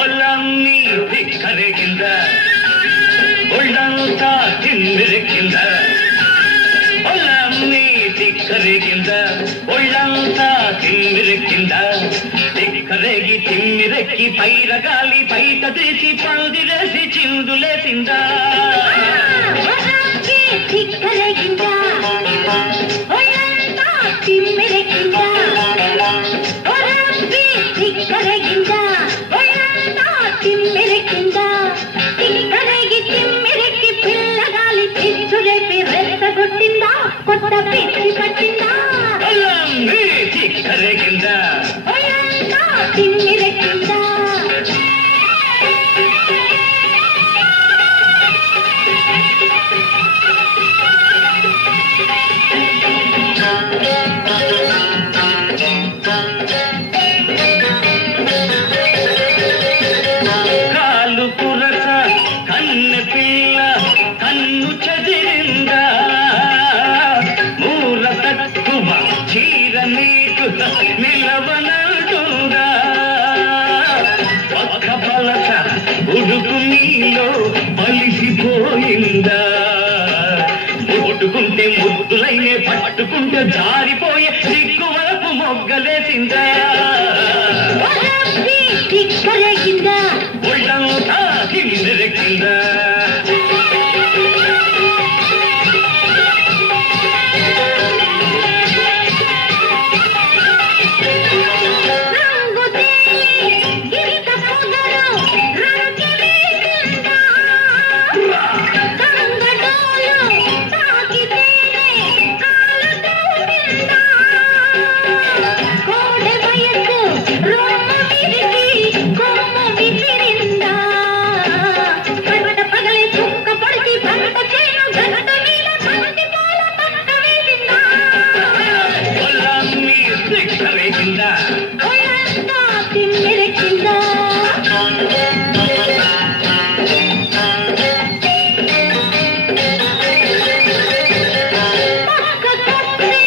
ఒళ్ళన్నీ దిక్కరేగింద ఒళ్ళంతా తిమ్మిరెక్కింద ఒళ్ళన్నీ దిక్కరేగింద ఒళ్ళంతా తిమ్మిరెక్కింద దిక్కరేగి తిమ్మిరెక్కి పైరగాలి బయట తీసి పందిరేసి చిందులేసిందా దిక్కరేగిందా ఒళ్ళంతా తిమ్మిరెక్కిందా దిక్కరేగిందా ఒళ్ళంతా తిమ్మిరెక్కిందా దిక్కరేగి తిమ్మిరెక్కి పిల్లగాలి చిచ్చురేపి రెచ్చగొట్టిందా కొత్త పిచ్చి పట్టిందా ఒళ్ళన్నీ దిక్కరేగిందా ఒళ్ళంతా తిమ్మిరెక్కిందా కాలు కురస కన్నె పిల్ల కన్ను చదిరిందా మూర తక్కువ చీర నీకు నిలవనంటుందా ఒక్క పలస ఉడుకు నీలో పలిసిపోయిందా ముట్టుకుంటే ముద్దులైనే పట్టుకుంటే జారిపోయే సిగ్గు వరకు మొగ్గలేసిందా దిక్కరేగిందా ఒళ్ళంతా తిమ్మిరెక్కిందా రంగు తేలి గిరిత పొగరు రంగు వేసిందా గంగడోలు తాకితేనే కాలు తూపిందా కోడె వయస్సు రొమ్ము విరిగి కొమ్ము విసిరిందా పగట పగలే చుక్క పడిచి పంట చేను గంట మీద పంటి పాల పక్క వేసిందా ఒళ్ళన్నీ దిక్కరేగిందా ఒళ్ళంతా తిమ్మిరెక్కిందా పక్కకొస్తే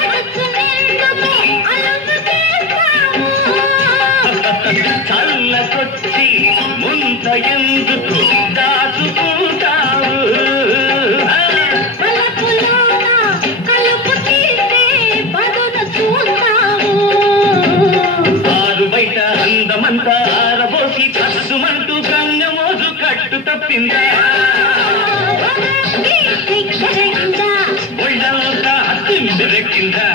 అడుచునేందుకు అలుసు చేస్తావు చల్లకొచ్చి ముంత ఎందుకు దాచుకుంటావు పలుకులోన కలుపు తీస్తే పదును చూస్తావు ఆరు బయట అందమంతా ఆరబోసి కసుమంటూ గంగమోజు కట్టు తప్పిందా దిక్కరేగిందా ఒళ్ళంతా తిమ్మిరెక్కిందా